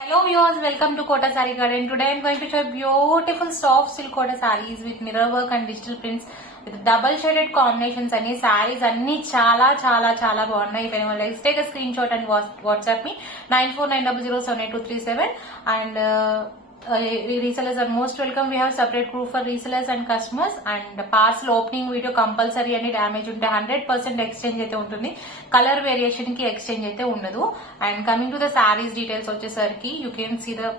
Hello viewers, welcome to Kota Saree Garden. Today I am going to show beautiful soft silk Kota sarees with mirror work and digital prints with double shaded combinations. And these sarees anni chala bagunnai. If anyone likes, take a screenshot and WhatsApp me 9490078237. And resellers are most welcome. We have separate group for resellers and customers, and parcel opening video compulsory and damage unte 100% exchange aithe untundi. Color variation ki exchange aithe undadu. And coming to the sarees details vachesariki, you can see the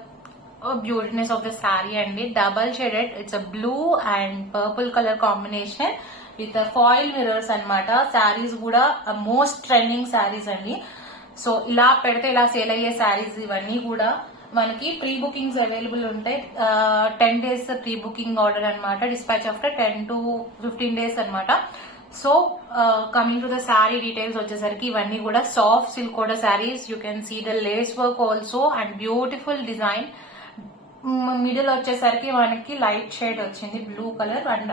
beautiness of the saree and double shaded. It's a blue and purple color combination with the foil mirrors anamata. Sarees kuda most trending sarees andi. So ila pedte ila sale ayye sarees ivanni kuda మనకి pre bookings available ఉంటాయి. 10 days pre booking order అనమాట. Dispatch after 10 to 15 days అనమాట. So coming to the sari details వచ్చేసరికి ఇవన్నీ కూడా soft silk కూడా saris. You can see the lace work also and beautiful design. Middle వచ్చేసరికి మనకి లైట్ షేడ్ వచ్చింది, బ్లూ కలర్. అండ్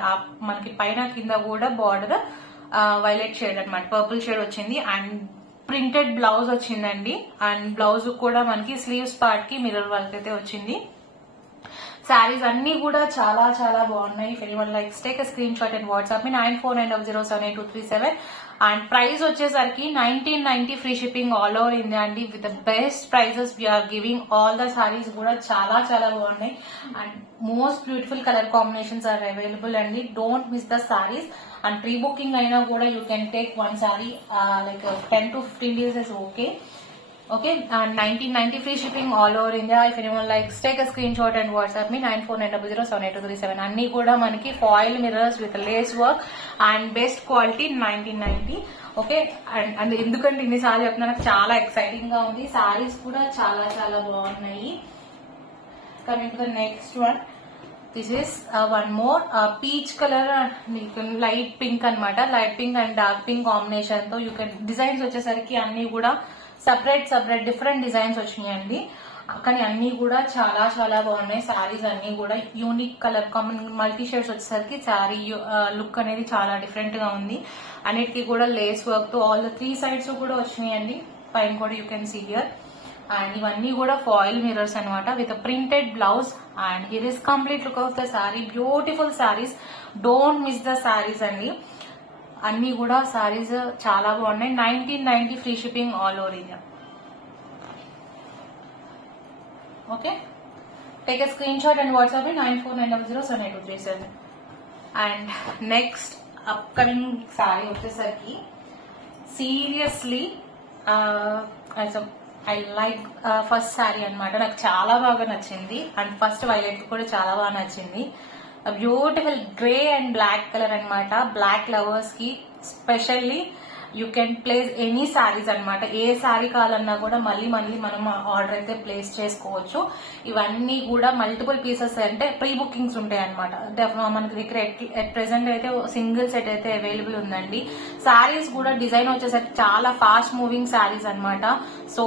మనకి పైన కింద కూడా బార్డర్ వైలెట్ షేడ్ అనమాట, పర్పుల్ షేడ్ వచ్చింది. అండ్ ప్రింటెడ్ బ్లౌజ్ వచ్చిందండి. అండ్ బ్లౌజ్ కూడా మనకి స్లీవ్స్ పార్ట్ కి మిర్రర్ వర్క్ అయితే వచ్చింది. శారీస్ అన్ని కూడా చాలా బాగున్నాయి. If anyone likes, take a screenshot and WhatsApp me 9490078237. And price వచ్చేసరికి 1990 free shipping all over India అండి. With the best prizes we're giving. All the saris కూడా చాలా బాగున్నాయి. And most beautiful colour combinations are available అండి. Don't miss the saris. And pre booking అయినా కూడా you can take one sari like 10 to 15 days is okay. And 1990 free shipping all over India. If anyone likes, take a screenshot and WhatsApp me 9490078237. అన్ని కూడా మనకి foil mirrors with lace work and best quality 1990. Okay. And ఎందుకంటే ఇన్నిసార్లు చెప్తున్నా, నాకు చాలా exciting గా ఉంది. సారీస్ కూడా చాలా బాగున్నాయి. Coming to the next one, this is one more peach colour, light pink అనమాట. Light pink and dark pink combination తో యూ కెన్ డిజైన్స్ వచ్చేసరికి అన్ని కూడా సపరేట్ డిఫరెంట్ డిజైన్స్ వచ్చినాయండి. కానీ అన్ని కూడా చాలా బాగున్నాయి. సారీస్ అన్ని కూడా unique colour common multi shades వచ్చేసరికి సారీ లుక్ అనేది చాలా డిఫరెంట్ గా ఉంది. అన్నిటికీ కూడా లేస్ వర్క్ తో ఆల్ ద 3 sides కూడా వచ్చినాయండి. పైన కూడా you can see here. And ఇవన్నీ కూడా ఫాయిల్ మిర్రర్స్ అనమాట with printed blouse. And here is complete look of the sari. Beautiful saris, don't miss the saris అండి. అన్ని కూడా సారీస్ చాలా బాగున్నాయి. 1990 free shipping all over India. Okay, take a screenshot and WhatsApp 9490078237. And next upcoming sari వచ్చేసరికి seriously I like first sari అనమాట. నాకు చాలా బాగా నచ్చింది. అండ్ ఫస్ట్ వైలెట్ కూడా చాలా బాగా నచ్చింది. Beautiful grey and black colour అనమాట. బ్లాక్ లవర్స్ కి specially you can place any saris అనమాట. ఏ సారీ కావాలన్నా కూడా మళ్ళీ మనం ఆర్డర్ అయితే ప్లేస్ చేసుకోవచ్చు. ఇవన్నీ కూడా మల్టిపుల్ పీసెస్ అంటే ప్రీ బుకింగ్స్ ఉంటాయి అనమాట. మనకి దగ్గర ఎట్ ప్రెసెంట్ అయితే సింగిల్ సెట్ అయితే అవైలబుల్ ఉందండి. సారీస్ కూడా డిజైన్ వచ్చేసరికి చాలా ఫాస్ట్ మూవింగ్ సారీస్ అనమాట. సో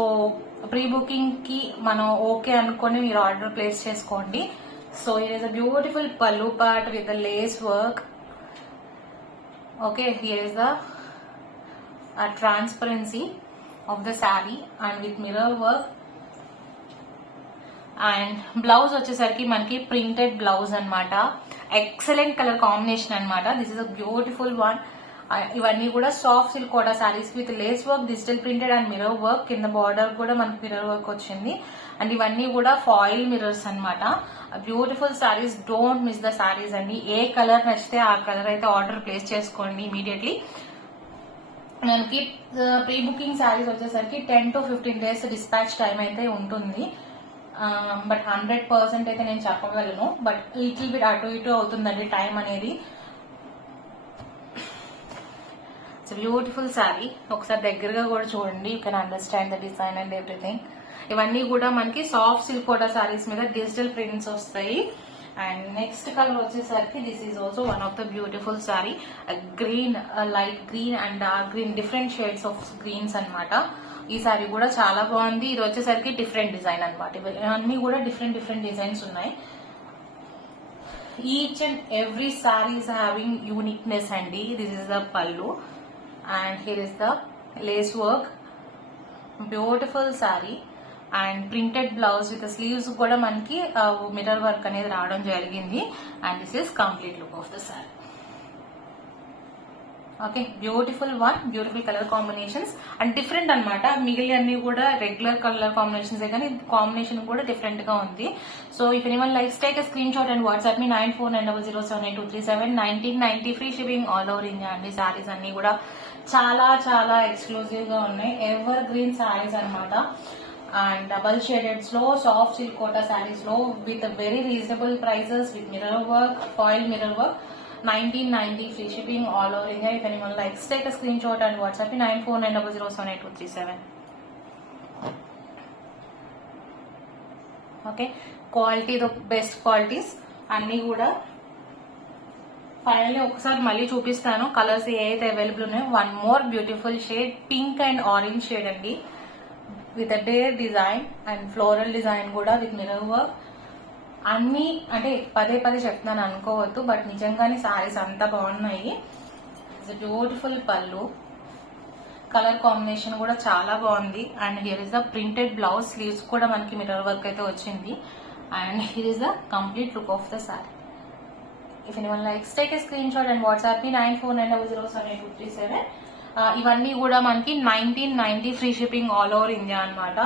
ప్రీ బుకింగ్ కి మనం ఓకే అనుకొని మీరు ఆర్డర్ ప్లేస్ చేసుకోండి. So here is a beautiful pallu part with the lace work. Okay, here is the transparency of the saree and with mirror work. And blouse వచ్చేసరికి మనకి printed blouse అన్నమాట. Excellent color combination అన్నమాట. This is a beautiful one. ఇవన్నీ కూడా soft silk Kota saris with lace work, digital printed and mirror work. కింద border కూడా మనకి mirror work వచ్చింది. అండ్ ఇవన్నీ కూడా ఫాయిల్ మిర్రర్స్ అనమాట. Beautiful saris, don't miss the saris అండి. ఏ కలర్ నచ్చితే ఆ కలర్ అయితే ఆర్డర్ ప్లేస్ చేసుకోండి ఇమీడియట్లీ. మనకి ప్రీ బుకింగ్ సారీస్ వచ్చేసరికి 10 to 15 days డిస్పాచ్ టైం అయితే ఉంటుంది. బట్ 100% అయితే నేను చెప్పగలను. బట్ లిటిల్ బిట్ అటు ఇటు అవుతుందండి టైం అనేది. బ్యూటిఫుల్ శారీ, ఒకసారి దగ్గరగా కూడా చూడండి. You can understand the design and everything. ఇవన్నీ కూడా మనకి సాఫ్ట్ సిల్క్ కోటా సారీస్ మీద డిజిటల్ ప్రింట్స్ వస్తాయి. అండ్ నెక్స్ట్ కలర్ వచ్చేసరికి this is also one of the beautiful sari. Green, light green and dark green, different shades of greens అనమాట. ఈ sorry కూడా చాలా బాగుంది. ఇది వచ్చేసరికి డిఫరెంట్ డిజైన్ అనమాట. ఇవన్నీ కూడా డిఫరెంట్ డిజైన్స్ ఉన్నాయి. Each and every sari is having uniqueness అండి. దిస్ ఇస్ ద పల్లు and here is the lace work. Beautiful saree and printed blouse with sleeves కూడా మనకి మిర్రర్ వర్క్ అనేది రావడం జరిగింది. And this is complete look of the sorry. Okay, beautiful one, beautiful colour combinations and different అనమాట. మిగిలినన్ని కూడా regular colour combinations కానీ combination కూడా different గా ఉంది. So if anyone likes take a screenshot and WhatsApp me 9490078237. 1990 free shipping all over India అండి. సారీస్ అన్ని కూడా చాలా చాలా ఎక్స్క్లూజివ్ గా ఉన్నాయి. ఎవర్ గ్రీన్ సారీస్ అనమాట. అండ్ డబల్ షేడెడ్స్ లో సాఫ్ట్ సిల్క్ కోటా సారీస్ లో with very reasonable prices with mirror work, foil mirror work. 1990 free shipping all over India. If anyone likes, take a screenshot and WhatsApp me 9490078237. Okay, quality the best qualities అన్ని కూడా. Finally ఒకసారి మళ్ళీ చూపిస్తాను colours ఏవైతే available ఉన్నాయో. One more beautiful shade, pink and orange shade అండి, with a dare design and floral design కూడా with mirror work. అన్ని అంటే పదే పదే చెప్తున్నాను అనుకోవద్దు, బట్ నిజంగానే సారీస్ అంతా బాగున్నాయి. It's beautiful pallu, colour combination కూడా చాలా బాగుంది. And here is the printed blouse, sleeves కూడా మనకి మిర్రర్ వర్క్ అయితే వచ్చింది. And here is the complete look of the sari. If anyone likes take a screenshot and WhatsApp me 9490078237. ఇవన్నీ కూడా మనకి 1990 free shipping all over India అనమాట.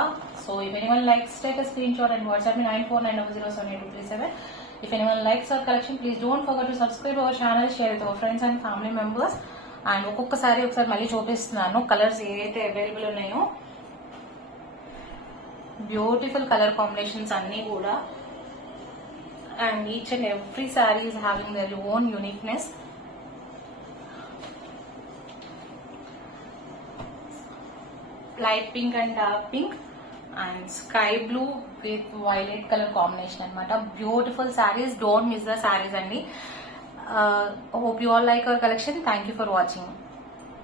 So if anyone likes take a screenshot and WhatsApp me 9490078237. If anyone likes our collection, please don't forget to subscribe our channel, share with our friends and family members. And ఒక్కొక్కసారి ఒకసారి మళ్ళీ చూపిస్తున్నాను colours ఏవైతే available ఉన్నాయో. Beautiful colour combinations అన్ని కూడా. And each and every sari is having their own uniqueness. Light pink and dark pink and sky blue with violet colour combination అనమాట. Beautiful saris, don't miss the saris అండి. Hope you all like our collection. Thank you for watching.